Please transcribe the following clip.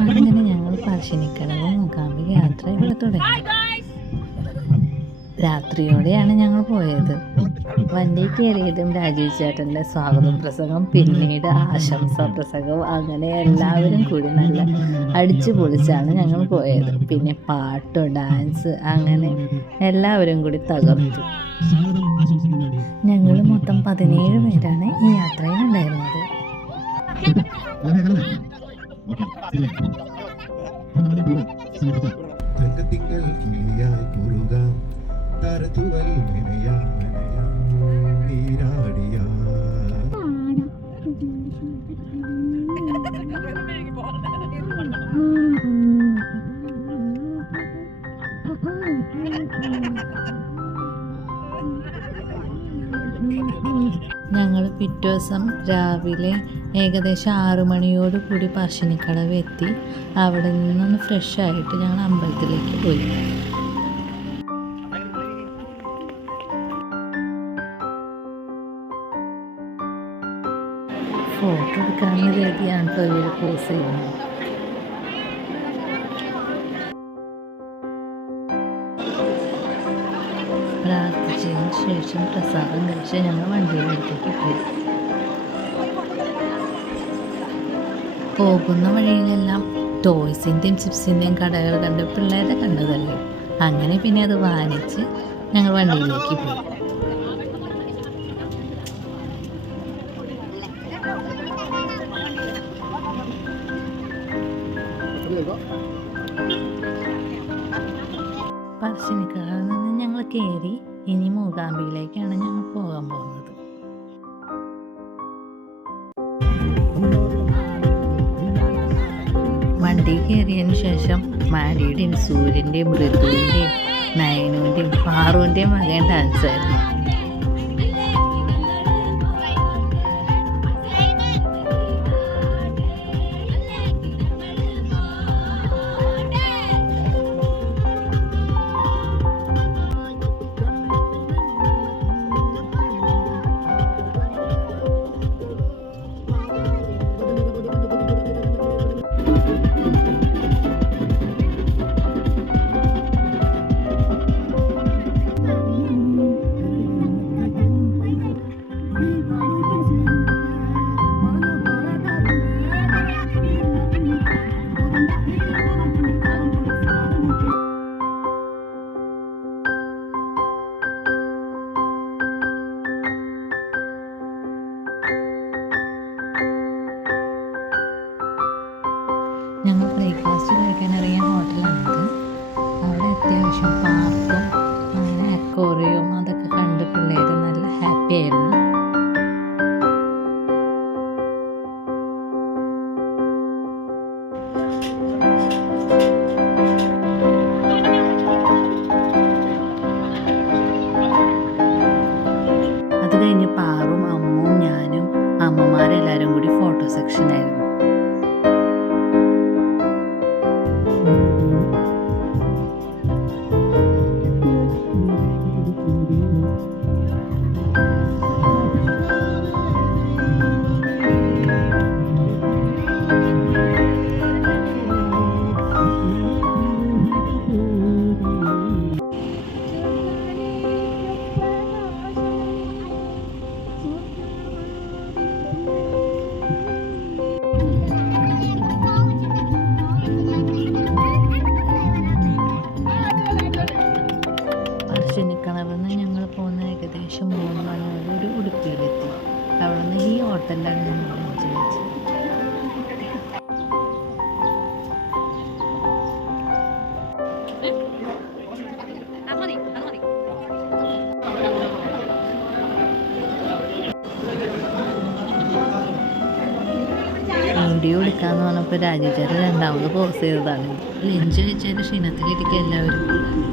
അങ്ങനെ ഞങ്ങൾ പറശ്ശിനിക്കടവ് മൂകാംബിക യാത്ര ഇവിടെ തുടങ്ങി. രാത്രിയോടെയാണ് ഞങ്ങൾ പോയത്. വണ്ടി കയറിയതും രാജീവ് ചേട്ടൻ്റെ സ്വാഗത പ്രസംഗം, പിന്നീട് ആശംസാ പ്രസംഗം, അങ്ങനെ എല്ലാവരും കൂടി നല്ല അടിച്ചു പൊളിച്ചാണ് ഞങ്ങൾ പോയത്. പിന്നെ പാട്ട്, ഡാൻസ്, അങ്ങനെ എല്ലാവരും കൂടി തകർത്തു. ഞങ്ങൾ മൊത്തം 17 പേരാണ് ഈ യാത്രയിൽ ഉണ്ടായിരുന്നത്. ഞങ്ങൾ പിറ്റേ ദിവസം രാവിലെ ഏകദേശം 6 മണിയോടുകൂടി പറശ്ശിനിക്കടവ് എത്തി. അവിടെ നിന്നൊന്ന് ഫ്രഷ് ആയിട്ട് ഞങ്ങൾ അമ്പലത്തിലേക്ക് പോയി. ഫോട്ടോ എടുക്കാമെന്ന് കരുതിയാണ് ഇപ്പോൾ ഇവർ പോസ് ചെയ്യുന്നത്. പ്രാർത്ഥിച്ചതിന് ശേഷം പ്രസാദം കഴിച്ച് ഞങ്ങൾ വണ്ടിയിലേക്ക് പോയി. പോകുന്ന വഴിയിലെല്ലാം ടോയ്സിൻ്റെയും ചിപ്സിൻ്റെയും കടകൾ കണ്ട് പിള്ളേരെ കണ്ടതല്ലേ, അങ്ങനെ പിന്നെ അത് വാങ്ങിച്ച് ഞങ്ങൾ വണ്ടിയിലേക്ക് പോയി. പറശ്ശിനിക്കടവിൽ നിന്ന് ഞങ്ങൾ കയറി ഇനി മൂകാംബികയിലേക്കാണ് ഞങ്ങൾ പോകാൻ പോകുന്നത്. വണ്ടി കയറിയതിന് ശേഷം മാരിയുടെയും സൂര്യൻ്റെയും മൃദുവിൻ്റെയും നയനുവിൻ്റെയും പാറുവിൻ്റെയും മകൻ ഡാൻസായിരുന്നു. ഞങ്ങൾ ബ്രേക്ക്ഫാസ്റ്റ് കഴിക്കാൻ ഇറങ്ങിയ ഹോട്ടലാണിത്. അവിടെ അത്യാവശ്യം പാർക്കും അങ്ങനെ അക്വേറിയവും അതൊക്കെ കണ്ട് പിള്ളേർ നല്ല ഹാപ്പി ആയിരുന്നു. അത് കഴിഞ്ഞ് പാറും അമ്മും ഞാനും അമ്മമാരെല്ലാവരും കൂടി ഫോട്ടോ സെക്ഷനായിരുന്നു. പറശ്ശിനിക്കടവിൽ നിന്ന് ഞങ്ങൾ പോകുന്ന ഏകദേശം 3 മണിയോടെ ഒരു ഉടുപ്പിയിലെത്തി. അവിടെ നിന്ന് ഈ ഹോട്ടലിലാണ് ഞങ്ങൾ ലഞ്ച് കഴിച്ചത്. വീഡിയോ എടുക്കാമെന്ന് പറഞ്ഞപ്പോൾ രാജീവ് ചേട്ടൻ രണ്ടാമത് പോസ് ചെയ്തതാണ്. ലഞ്ച് കഴിച്ചതിൻ്റെ ക്ഷീണത്തിലിരിക്കുക എല്ലാവരും.